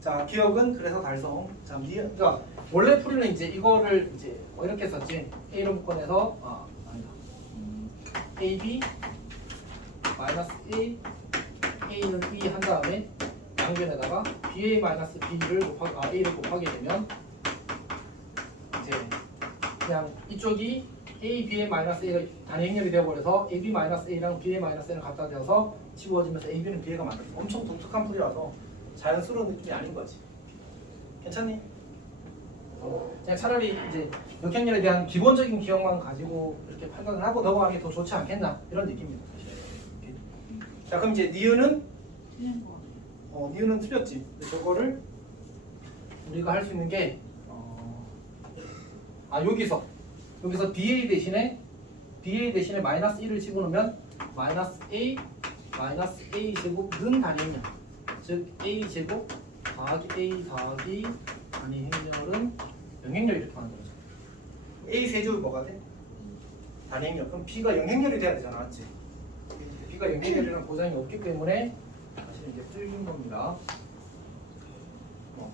자, 기억은 그래서 달성. 자, 그러니까 원래 풀이는 이제 이거를 이제 이렇게 썼지. A로 묶어내서 아니다. AB 마이너스 A A는 B 한 다음에 양변에다가 BA 마이너스 B를 A를 곱하게 되면 이제 그냥 이쪽이 A, B의 마이너스 A가 단위 행렬이 되어버려서 AB 마이너스 A랑 B의 마이너스 A랑 갖다 대어서 집어지면서 A, B는 B가 만들어. 엄청 독특한 풀이라서 자연스러운 느낌이 아닌 거지. 괜찮니? 그냥 차라리 이제 역행렬에 대한 기본적인 기억만 가지고 이렇게 판단을 하고 넘어가는 게 더 좋지 않겠나 이런 느낌입니다. 사실. 자 그럼 이제 니은은 니은은 틀렸지. 근데 저거를 우리가 할 수 있는 게 여기서 BA 대신에 마이너스 1을 집어넣으면 마이너스 A 제곱는 단위행렬, 즉 A 제곱 더하기 A 더하기 단위행렬은 영행렬 이렇게 만들어져. A 세제곱이 뭐가 돼? 단위행렬. 그럼 B가 영행렬이 돼야 되잖아, 맞지? B가 영행렬이라는 보장이 없기 때문에 사실 이제 풀린 겁니다.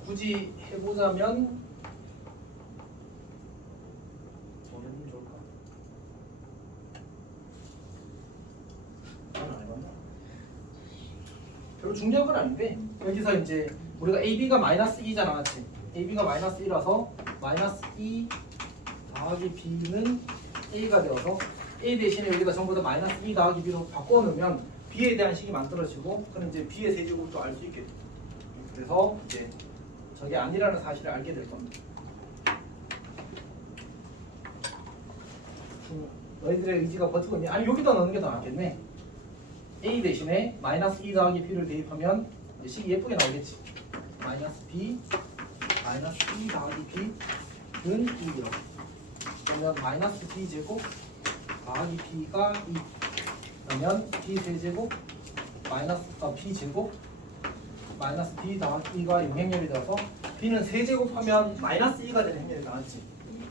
굳이 해보자면 뭐는 좋을까? 저는 안 해봤나? 별로 중요한 건 아닌데 여기서 이제 우리가 AB가 마이너스 2잖아, 맞지? AB가 마이너스 2라서 마이너스 2 더하기 B는 A가 되어서 A 대신에 여기다 전부 다 마이너스 2 더하기 B로 바꿔놓으면 B에 대한 식이 만들어지고 그럼 이제 B의 세제곱을 또 알 수 있게 돼. 그래서 이제 저게 아니라는 사실을 알게 될 겁니다. 너희들의 의지가 버티고 있니? 아니 여기다 넣는 게 더 낫겠네. A 대신에 마이너스 2 더하기 B를 대입하면 이제 식이 예쁘게 나오겠지. 마이너스 B 마이너스 2 더하기 B는 2이라고. 그러면 마이너스 B 제곱 더하기 B가 2. 그러면 B 세제곱 마이너스 B 제곱 마이너스 B 더하기 2가 영행렬이 되어서 B는 세제곱하면 마이너스 2가 되는 행렬이 나왔지.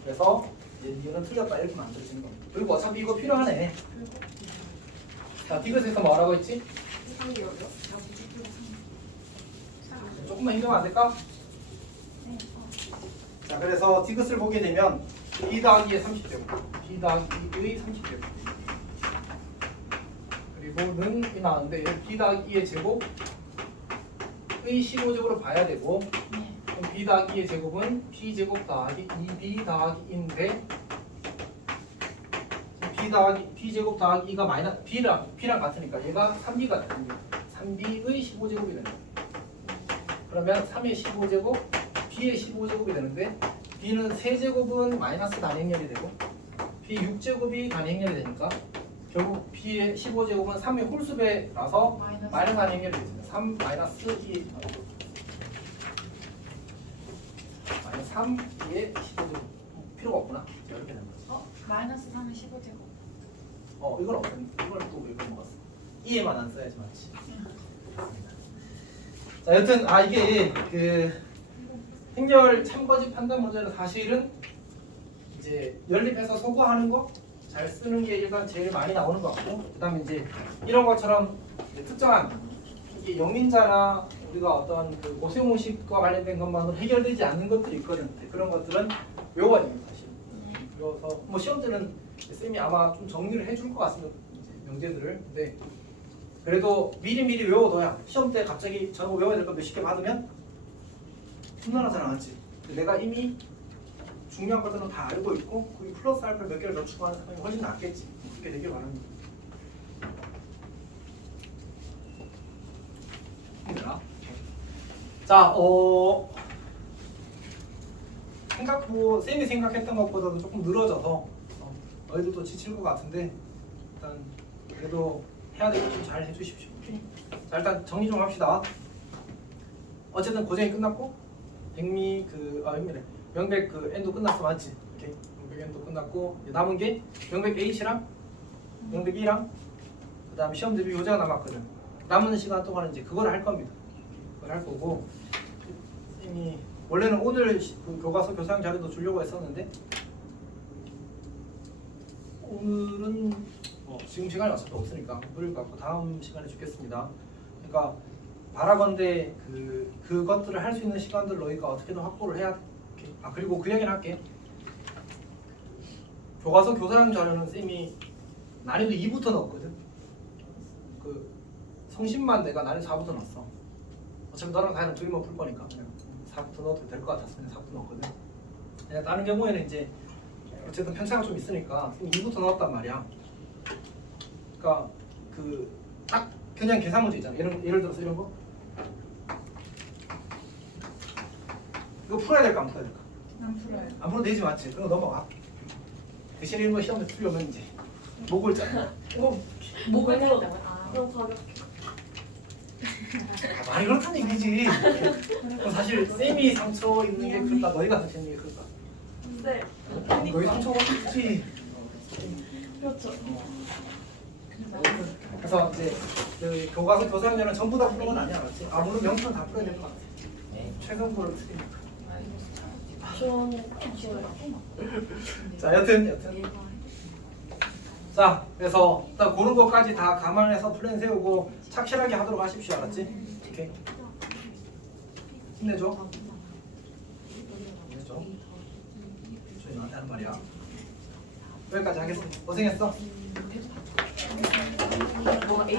그래서 이제 이거는 틀렸다 이렇게 만들어지는 겁니다. 그리고 어차피 이거 필요하네. 자, 디귿에서 뭐라고 했지? 조금만 힘들면 안 될까? 자, 그래서 디귿을 보게 되면 B 더하기의 30제곱, B 더하기 2의 30제곱 그리고 는이 나왔는데 B 더하기 2의 제곱 의 15제곱으로 봐야 되고 그럼 B 더하기 2의 제곱은 B제곱 더하기 2B 더하기 2인데 B제곱 더하기 2가 마이너스 B랑 같으니까 얘가 3B가 되는 거예요. 3B의 15제곱이 되는 거예요. 그러면 3의 15제곱 B의 15제곱이 되는데 B는 세제곱은 마이너스 단행렬이 되고 B 6제곱이 단행렬이 되니까 결국 B의 15제곱은 3의 홀수배라서 마이너스 단행렬이 되죠. 3 마이너스 2 마이너스 3의 15제곱 필요가 없구나. 이렇게 되는 거지. 마이너스 3의 15제곱. 이걸 없앤 이걸 또 왜 먹었어? 2에만 안 써야지 맞지. 자, 여튼 이게 그 행렬 참거짓 판단 문제는 사실은 이제 연립해서 소거하는 거 잘 쓰는 게 일단 제일 많이 나오는 것 같고 그다음에 이제 이런 것처럼 이제 특정한 이게 영인자나 우리가 어떤 그 고세모식과 관련된 것만으로 해결되지 않는 것들이 있거든. 그런 것들은 외워야 됩니다. 사실. 외워서 뭐 시험 때는 쌤이 아마 좀 정리를 해줄 것 같습니다. 이제 명제들을. 근데 그래도 미리 외워둬야 시험 때 갑자기 저거 외워야 될 거 몇십 개 받으면 hum난하잖아, 맞지? 내가 이미 중요한 것들은 다 알고 있고 거기 플러스 알파 몇 개를 더 추가하는 게 훨씬 낫겠지. 그렇게 되길 바랍니다. 힘들어. 자, 쌤이 생각했던 것보다도 조금 늘어져서 너희들도 지칠 것 같은데 일단 그래도 해야 될 것 좀 잘 해주십시오. 자, 일단 정리 좀 합시다. 어쨌든 고생이 끝났고 백미 명백 그 N도 끝났어, 맞지? 오케이. 명백 N도 끝났고 이제 남은 게 명백 H랑 명백 E랑 그다음 시험 대비 요제가 남았거든. 남은 시간 동안 이제 그걸 할 겁니다. 그걸 할 거고 쌤이 원래는 오늘 그 교과서 교사형 자료도 주려고 했었는데 오늘은 지금 시간이 어차피 없으니까 그럴 것 같고 다음 시간에 주겠습니다. 그러니까 바라건대 그것들을 할 수 있는 시간들 너희가 어떻게든 확보를 해야 돼. 그리고 그 얘기는 할게. 교과서 교사형 자료는 쌤이 난이도 2부터 넣었거든. 그 성심만 내가 난이도 4부터 넣었어. 어차피 너랑 다이는 둘이만 풀 거니까 그냥 4부터 넣어도 될 것 같아서 그냥 4부터 넣었거든. 그냥 다른 경우에는 이제 어쨌든 편차가 좀 있으니까 쌤이 2부터 넣었단 말이야. 그러니까 그 딱 그냥 계산 문제 있잖아. 예를 들어서 이런 거. 이거 풀어야 될까 안 풀어야 될까? 난 풀어요. 안 풀어도 되지 맞지? 그럼 넘어가. 대신 이런 거 시험에 풀려면 이제 목을 짜. 목을 떼었다고요? 아. 너무 가볍게. 말이 그렇다는 얘기지. 그럼 사실 쌤이 상처 입는 게 클까? 너희가 상처 입는 게 클까? 네. 너희 상처가 크지. 그렇죠. 그래서 이제 그 교과서 교사학년은 전부 다 푸는 건 아니야, 맞지? 아 물론 명칭은 다 풀어야 될 것 같아. 최선부를 틀리니까. 저는 자, 여튼. 자, 그래서 일단 고른 것까지 다 감안해서 플랜 세우고 착실하게 하도록 하십시오, 알았지? 오케이. 힘내줘. 힘내줘. 저희 나한테 하는 말이야. 여기까지 하겠습니다. 고생했어. 뭐 A